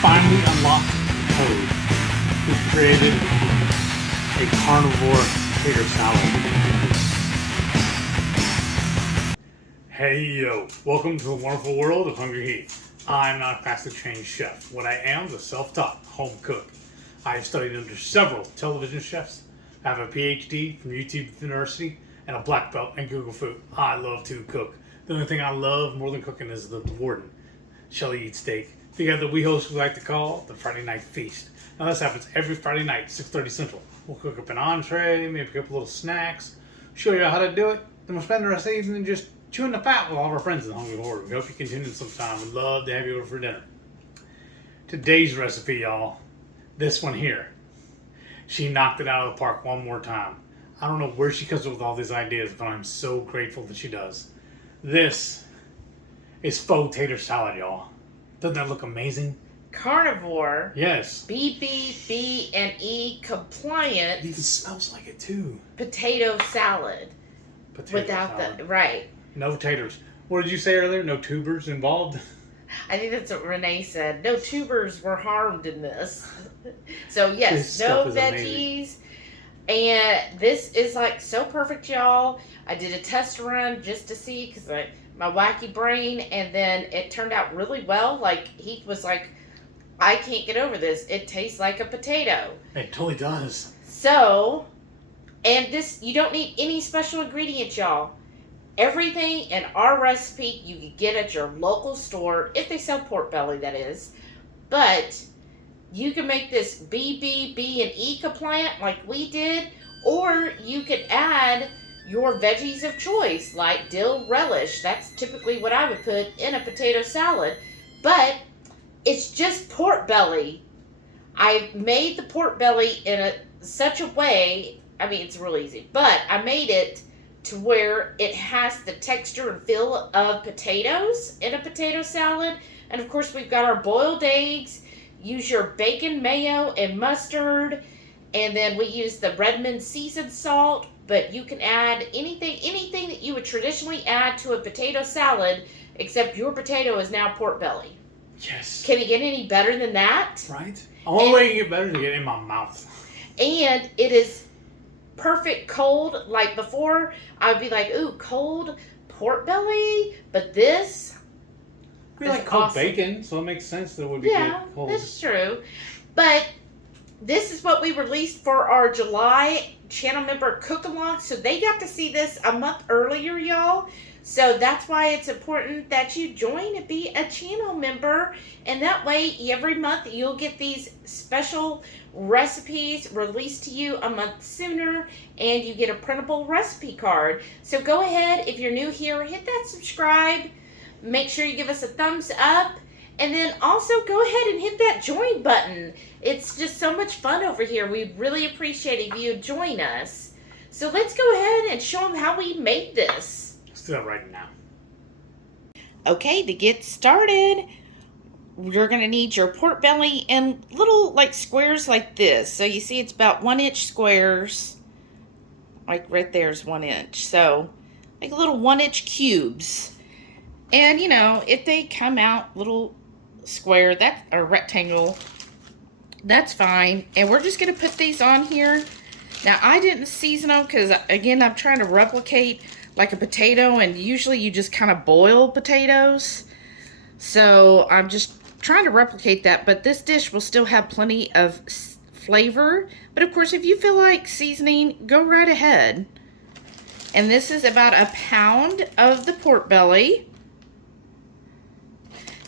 finally unlocked code who created a carnivore tater salad. Hey yo, welcome to the wonderful world of Hungry Heath. I'm not a classically trained chef. What I am is a self-taught home cook. I have studied under several television chefs. I have a PhD from YouTube University and a black belt in Google Food. I love to cook. The only thing I love more than cooking is the warden. Shelly eats steak. Together we host what we like to call the Friday Night Feast. Now this happens every Friday night, 6:30 Central. We'll cook up an entree, maybe cook up little snacks, show you how to do it, then we'll spend the rest of the evening just chewing the fat with all of our friends in the Hungry Horde. We hope you can tune in sometime. We'd love to have you over for dinner. Today's recipe, y'all, this one here. She knocked it out of the park one more time. I don't know where she comes up with all these ideas, but I'm so grateful that she does. This is Fauxtato salad, y'all. Doesn't that look amazing? Carnivore. Yes. BBBE compliant. It even smells like it too. Potato salad. Without the right. No taters. What did you say earlier? No tubers involved? I think that's what Renee said. No tubers were harmed in this. So yes, no veggies. Amazing. And this is like so perfect, y'all. I did a test run just to see because my wacky brain, and then it turned out really well. Like he was like, I can't get over this. It tastes like a potato. It totally does. So, and this, you don't need any special ingredients, y'all. Everything in our recipe you can get at your local store, if they sell pork belly, that is. But you can make this BBB&E compliant like we did, or you could add your veggies of choice like dill relish. That's typically what I would put in a potato salad, but it's just pork belly. I made the pork belly in such a way, I mean, it's real easy, but I made it to where it has the texture and feel of potatoes in a potato salad. And of course we've got our boiled eggs. Use your bacon, mayo, and mustard. And then we use the Redmond seasoned salt, but you can add anything that you would traditionally add to a potato salad, except your potato is now pork belly. Yes. Can it get any better than that? Right? The only way you get better is to get it in my mouth. And it is perfect cold. Like before, I would be like, ooh, cold pork belly, but this We like cold bacon, so it makes sense that it would be good cold. Yeah, that's true. But this is what we released for our July channel member cook-along, so they got to see this a month earlier, y'all. So that's why it's important that you join and be a channel member, and that way every month you'll get these special recipes released to you a month sooner, and you get a printable recipe card. So go ahead, if you're new here, hit that subscribe. Make sure you give us a thumbs up, and then also go ahead and hit that join button. It's just so much fun over here. We really appreciate if you join us. So let's go ahead and show them how we made this. Let's do that right now. Okay, to get started, you're going to need your pork belly in little like squares like this. So you see it's about 1-inch squares. Like right there's 1 inch. So like little 1-inch cubes. And, you know, if they come out little square, that or rectangle, that's fine. And we're just going to put these on here. Now, I didn't season them because, again, I'm trying to replicate like a potato. And usually you just kind of boil potatoes. So I'm just trying to replicate that. But this dish will still have plenty of flavor. But, of course, if you feel like seasoning, go right ahead. And this is about 1 pound of the pork belly.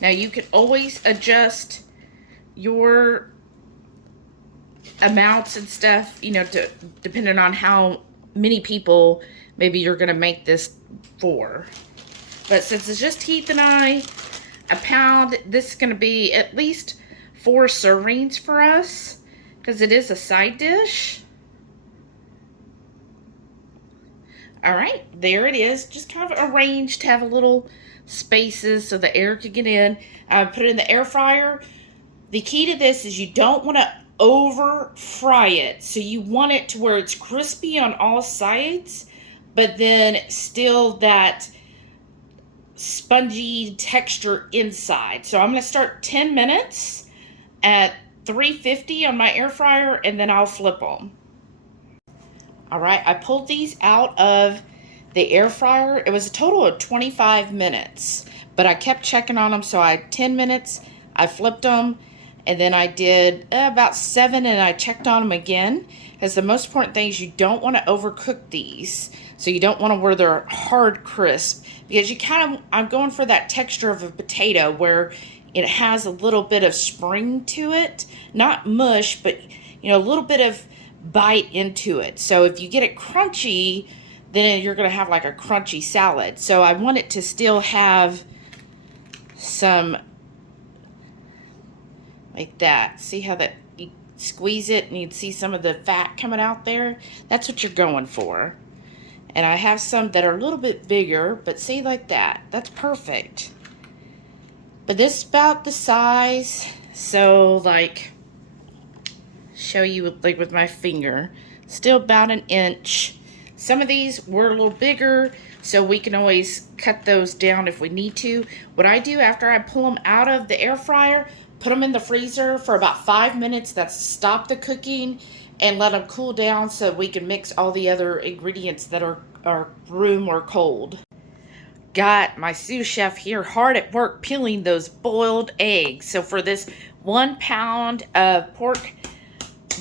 Now, you can always adjust your amounts and stuff, you know, depending on how many people maybe you're going to make this for. But since it's just Heath and I, 1 pound, this is going to be at least 4 servings for us because it is a side dish. All right, there it is. Just kind of arranged to have a little spaces so the air could get in. I put it in the air fryer. The key to this is you don't want to over fry it. So you want it to where it's crispy on all sides, but then still that spongy texture inside. So I'm going to start 10 minutes. at 350 on my air fryer, and then I'll flip them. All right, I pulled these out of the air fryer. It was a total of 25 minutes, but I kept checking on them. So I had 10 minutes, I flipped them, and then I did about 7, and I checked on them again. Because the most important thing is you don't want to overcook these. So you don't want to where they're hard crisp, because you kind of, I'm going for that texture of a potato where it has a little bit of spring to it, not mush, but a little bit of bite into it. So if you get it crunchy, then you're going to have like a crunchy salad. So I want it to still have some, like that. See how that, you squeeze it and you'd see some of the fat coming out there? That's what you're going for. And I have some that are a little bit bigger, but see, like that. That's perfect. But this is about the size. So like, show you like with my finger, still about 1 inch. Some of these were a little bigger, so we can always cut those down if we need to. What I do after I pull them out of the air fryer, put them in the freezer for about 5 minutes. That's stop the cooking and let them cool down so we can mix all the other ingredients that are room or cold. Got my sous chef here hard at work peeling those boiled eggs. So for this 1 pound of pork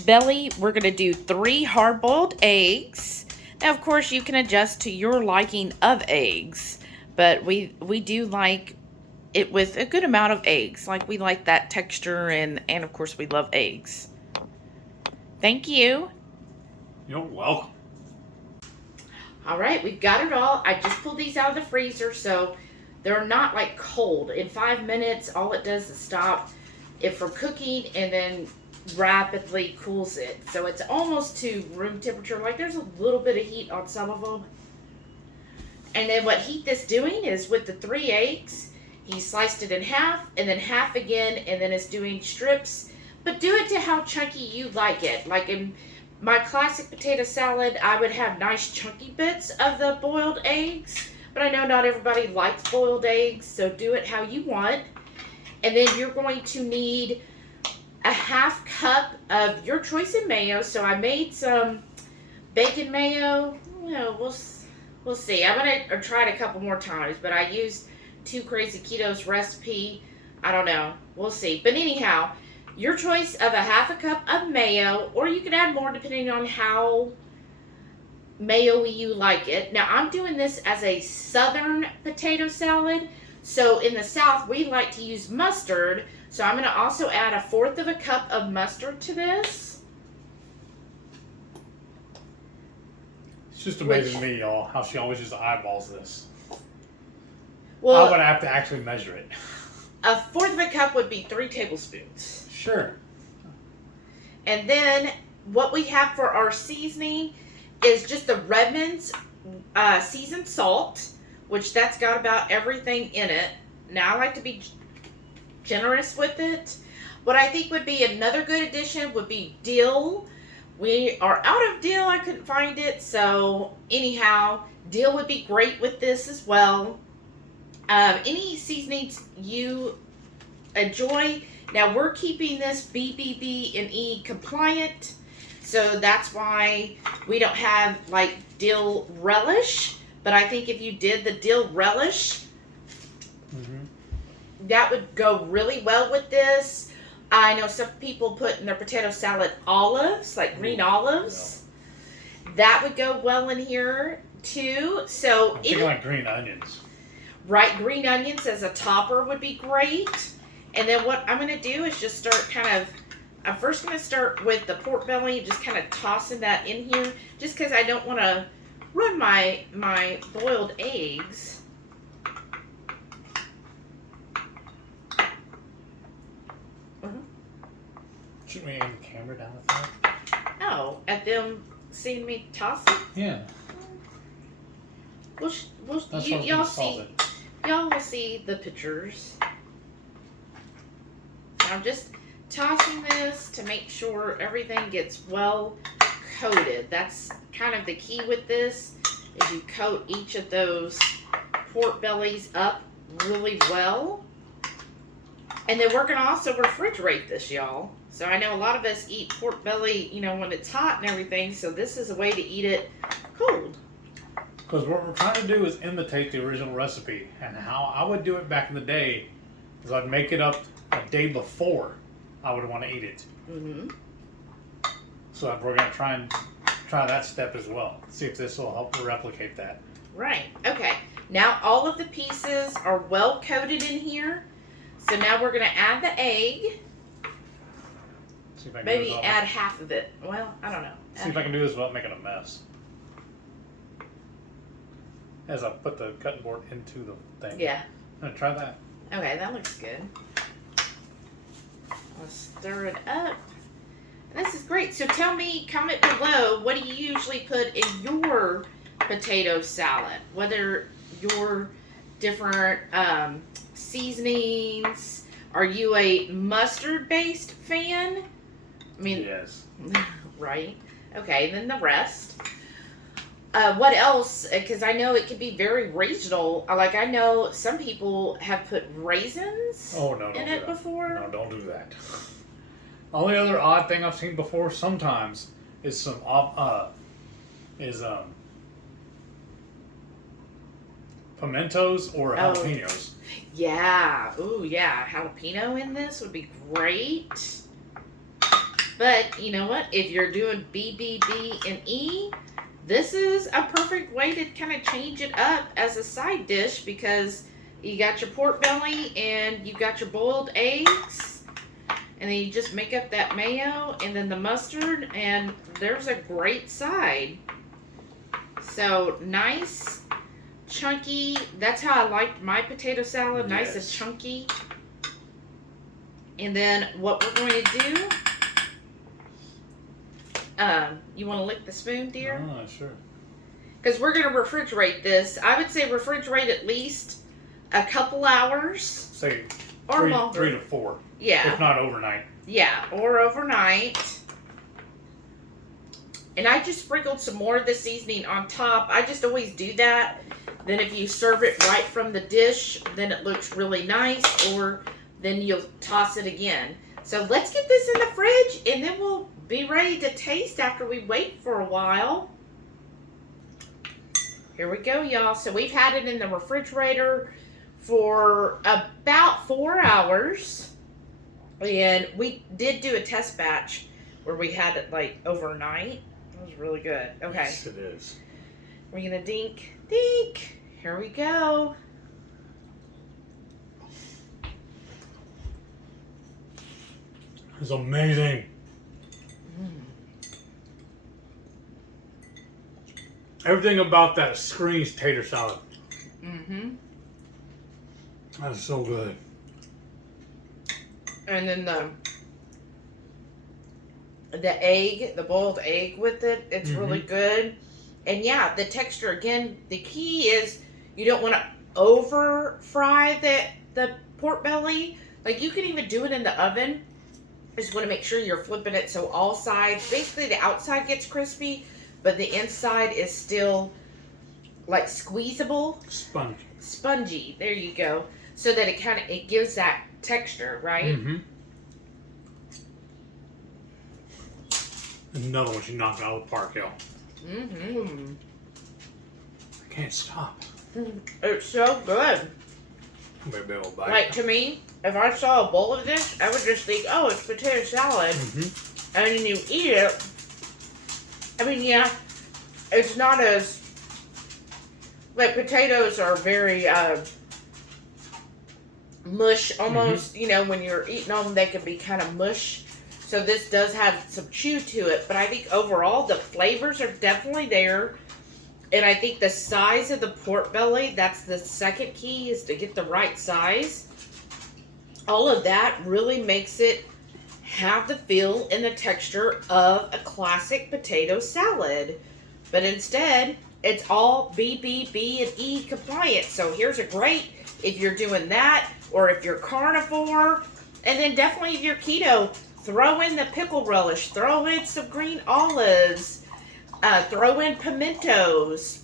belly, we're going to do 3 hard-boiled eggs. Now, of course, you can adjust to your liking of eggs, but we do like it with a good amount of eggs. Like, we like that texture, and of course, we love eggs. Thank you. You're welcome. All right, we've got it all. I just pulled these out of the freezer, so they're not like cold. In 5 minutes, all it does is stop it from cooking and then rapidly cools it. So it's almost to room temperature. Like, there's a little bit of heat on some of them. And then what heat this doing is with the 3 eggs, he sliced it in half and then half again, and then it's doing strips. But do it to how chunky you like it. Like in my classic potato salad, I would have nice chunky bits of the boiled eggs. But I know not everybody likes boiled eggs, so do it how you want. And then you're going to need a 1/2 cup of your choice of mayo. So I made some bacon mayo. We'll see. I'm going to try it a couple more times, but I used 2 Crazy Ketos recipe. I don't know. We'll see. But anyhow, your choice of a 1/2 cup of mayo, or you can add more depending on how mayo-y you like it. Now, I'm doing this as a southern potato salad. So in the South, we like to use mustard. So I'm going to also add 1/4 cup of mustard to this. It's just amazing to me, y'all, how she always just eyeballs this. Well, I'm going to have to actually measure it. 1/4 cup would be 3 tablespoons. Sure. And then what we have for our seasoning is just the Redmond's seasoned salt, which that's got about everything in it. Now, I like to be generous with it. What I think would be another good addition would be dill. We are out of dill. I couldn't find it. So anyhow, dill would be great with this as well. Any seasonings you enjoy. Now, we're keeping this BBBE compliant. So that's why we don't have like dill relish. But I think if you did the dill relish, that would go really well with this. I know some people put in their potato salad olives, like green olives. Yeah. That would go well in here too. So I'm thinking like green onions. Right, green onions as a topper would be great. And then what I'm going to do is just start I'm first going to start with the pork belly, just kind of tossing that in here, just because I don't want to run my boiled eggs. Should we aim the camera down with that? Oh, at them seeing me toss it? Yeah. Y'all will see the pictures. I'm just tossing this to make sure everything gets well coated. That's kind of the key with this, is you coat each of those pork bellies up really well. And then we're gonna also refrigerate this, y'all. So I know a lot of us eat pork belly, you know, when it's hot and everything. So this is a way to eat it cold. Because what we're trying to do is imitate the original recipe. And how I would do it back in the day is I'd make it up a day before I would want to eat it. Mm-hmm. So we're going to try that step as well. See if this will help replicate that. Right. Okay. Now all of the pieces are well coated in here. So now we're going to add the egg. See if I can Maybe add half of it. Well, I don't know. See if I can do this without making a mess. As I put the cutting board into the thing. Yeah. I'm going to try that. Okay, that looks good. Let's stir it up. And this is great. So tell me, comment below, what do you usually put in your potato salad? Whether your different seasonings. Are you a mustard-based fan? I mean, yes. Right. Okay, then the rest. What else? Because I know it can be very regional. Like I know some people have put raisins in it before. No, don't do that. Only other odd thing I've seen before sometimes is some pimentos or jalapenos. Yeah. Ooh, yeah. Jalapeno in this would be great. But you know what? If you're doing BBB and E, this is a perfect way to kind of change it up as a side dish because you got your pork belly and you got your boiled eggs. And then you just make up that mayo and then the mustard and there's a great side. So nice, chunky. That's how I liked my potato salad. Nice and chunky. And then what we're going to do, you want to lick the spoon, dear? Oh, sure. Because we're going to refrigerate this. I would say refrigerate at least a couple hours. Say or 3 to 4. Yeah. If not overnight. Yeah, or overnight. And I just sprinkled some more of the seasoning on top. I just always do that. Then if you serve it right from the dish, then it looks really nice. Or then you'll toss it again. So let's get this in the fridge and then we'll be ready to taste after we wait for a while. Here we go, y'all. So we've had it in the refrigerator for about 4 hours. And we did do a test batch where we had it like overnight. It was really good. Okay. Yes, it is. We're going to dink, dink. Here we go. It's amazing. Everything about that screams tater salad. Mm-hmm. That's so good. And then the egg, the boiled egg with it, it's really good. And yeah, the texture, again, the key is you don't want to over fry the pork belly. Like you can even do it in the oven. Just want to make sure you're flipping it so all sides, basically the outside gets crispy, but the inside is still like squeezable. Spongy. There you go. So that it gives that texture, right? Mm-hmm. Another one she knocked out of the park, y'all. Mm-hmm. I can't stop. It's so good. Maybe I'll bite. Like to me, if I saw a bowl of this, I would just think, oh, it's potato salad. Mm-hmm. And then you eat it. I mean, yeah, it's not as, like potatoes are very mush almost, you know, when you're eating them, they can be kind of mush. So this does have some chew to it, but I think overall the flavors are definitely there. And I think the size of the pork belly, that's the second key, is to get the right size. All of that really makes it have the feel and the texture of a classic potato salad. But instead, it's all BBB and E compliant. So here's a great, if you're doing that, or if you're carnivore, and then definitely if you're keto, throw in the pickle relish, throw in some green olives, throw in pimentos,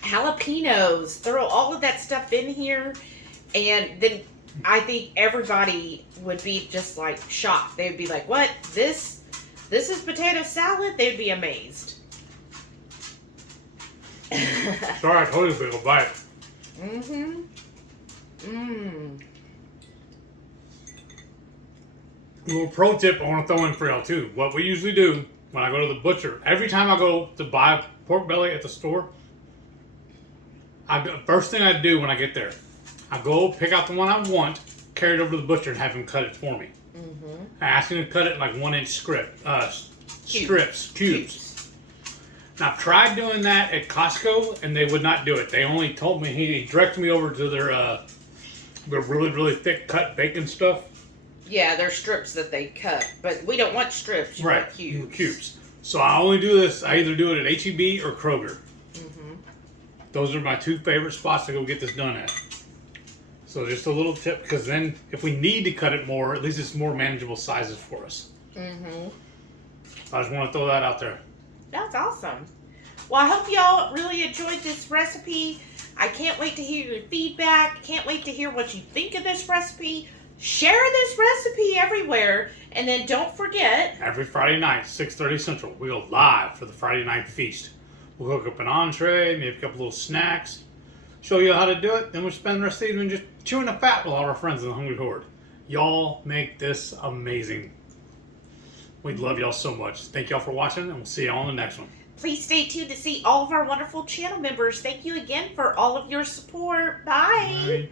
jalapenos, throw all of that stuff in here, and then I think everybody would be just like shocked. They'd be like, "What? This is potato salad?" They'd be amazed. Sorry, I told you to take a bite. Mm-hmm. Mmm. A little pro tip I want to throw in for y'all too. What we usually do when I go to the butcher, every time I go to buy pork belly at the store, first thing I do when I get there, I go pick out the one I want, carry it over to the butcher, and have him cut it for me. Mm-hmm. I ask him to cut it in like 1-inch cubes. Now I've tried doing that at Costco, and they would not do it. They only told me he directed me over to their really really thick cut bacon stuff. Yeah, they're strips that they cut, but we don't want strips. You want Cubes. So I only do this. I either do it at HEB or Kroger. Mm-hmm. Those are my two favorite spots to go get this done at. So just a little tip, because then if we need to cut it more, at least it's more manageable sizes for us. Mm-hmm. I just want to throw that out there. That's awesome. Well, I hope y'all really enjoyed this recipe. I can't wait to hear your feedback. Can't wait to hear what you think of this recipe. Share this recipe everywhere. And then don't forget, Every Friday night, 6:30 Central, we go live for the Friday night feast. We'll cook up an entree, maybe a couple little snacks, show you how to do it, then we'll spend the rest of the evening just chewing the fat with all our friends in the Hungry Horde. Y'all make this amazing. We love y'all so much. Thank y'all for watching, and we'll see y'all on the next one. please stay tuned to see all of our wonderful channel members. Thank you again for all of your support. Bye. Bye.